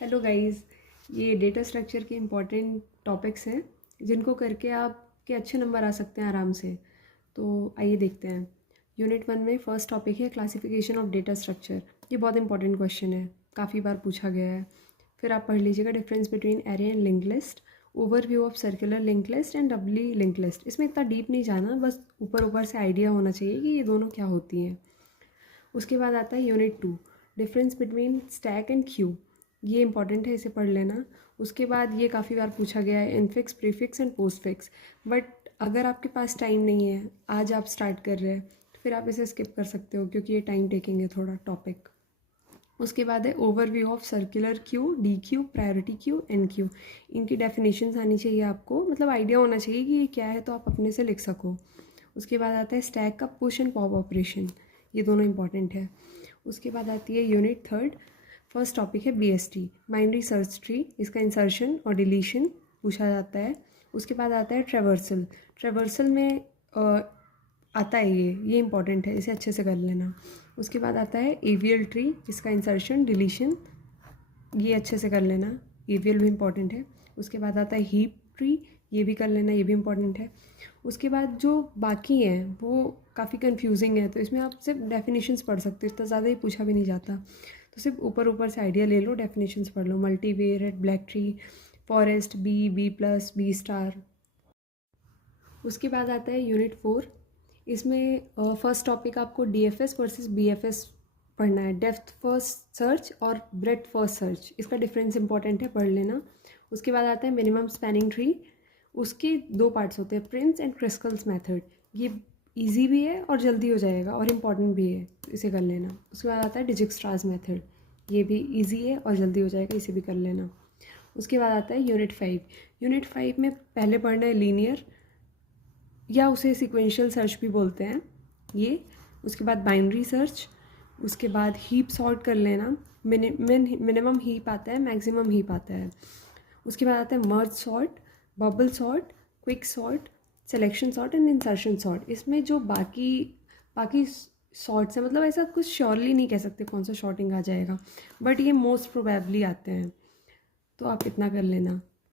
Hello guys, ये data structure के important topics हैं जिनको करके आपके अच्छे नंबर आ सकते हैं आराम से। तो आइए देखते हैं। यूनिट 1 में फर्स्ट टॉपिक है क्लासिफिकेशन ऑफ डेटा स्ट्रक्चर। ये बहुत इंपॉर्टेंट क्वेश्चन है, काफ़ी बार पूछा गया है। फिर आप पढ़ लीजिएगा difference between array and link list, overview of circular link list and doubly link list. इसमें इतना डीप नहीं जाना, बस ऊपर ऊपर से आइडिया होना चाहिए कि ये दोनों क्या होती हैं। उसके बाद आता है unit 2, difference between stack and Q. ये इंपॉर्टेंट है, इसे पढ़ लेना। उसके बाद ये काफ़ी बार पूछा गया है infix, prefix and postfix. But अगर आपके पास टाइम नहीं है, आज आप स्टार्ट कर रहे हैं, तो फिर आप इसे स्किप कर सकते हो क्योंकि ये टाइम टेकिंग है थोड़ा टॉपिक। उसके बाद है overview of circular queue, D queue, priority queue, n queue. इनकी डेफिनेशंस आनी चाहिए आपको, मतलब आइडिया होना चाहिए कि ये क्या है तो आप अपने से लिख सको। उसके बाद आता है स्टैक का पुश एंड पॉप ऑपरेशन, ये दोनों इंपॉर्टेंट है। उसके बाद आती है यूनिट 3, फर्स्ट टॉपिक है BST, बाइनरी सर्च ट्री। इसका इंसर्शन और डिलीशन पूछा जाता है। उसके बाद आता है ट्रेवर्सल। ट्रेवर्सल में आता है ये इंपॉर्टेंट है, इसे अच्छे से कर लेना। उसके बाद आता है AVL ट्री, जिसका इंसर्शन डिलीशन ये अच्छे से कर लेना, AVL भी इंपॉर्टेंट है। उसके बाद आता है हीप ट्री, ये भी कर लेना, ये भी इंपॉर्टेंट है। उसके बाद जो बाकी हैं वो काफ़ी कंफ्यूजिंग है, तो इसमें आप सिर्फ डेफिनेशंस पढ़ सकते हो, इतना ज़्यादा ही पूछा भी नहीं जाता। तो सिर्फ ऊपर ऊपर से आइडिया ले लो, डेफिनेशंस पढ़ लो। Multivariate, black tree, forest, B+, B*। उसके बाद आता है यूनिट 4। इसमें फर्स्ट टॉपिक आपको DFS वर्सेस BFS पढ़ना है, डेप्थ फर्स्ट सर्च और ब्रेड्थ फर्स्ट सर्च। इसका डिफरेंस इंपॉर्टेंट है, पढ़ लेना। उसके बाद आता है मिनिमम स्पैनिंग ट्री। उसके दो पार्ट्स होते हैं, प्रिंस एंड क्रिस्कल्स मेथड। ये इजी भी है और जल्दी हो जाएगा और इम्पॉर्टेंट भी है, इसे कर लेना। उसके बाद आता है डिजिक्स्ट्रास मेथड, ये भी इजी है और जल्दी हो जाएगा, इसे भी कर लेना। उसके बाद आता है यूनिट 5। यूनिट 5 में पहले पढ़ना है लीनियर, या उसे सीक्वेंशियल सर्च भी बोलते हैं ये। उसके बाद बाइनरी सर्च। उसके बाद हीप सॉर्ट कर लेना, मिनिमम हीप आता है, मैक्सिमम हीप आता है। उसके बाद आता है merge sort, bubble sort, quick sort, selection sort and insertion sort. इसमें जो बाकी सॉर्ट्स हैं, मतलब ऐसा कुछ श्योरली नहीं कह सकते कौन सा शॉर्टिंग आ जाएगा, बट ये मोस्ट प्रोबेबली आते हैं, तो आप इतना कर लेना।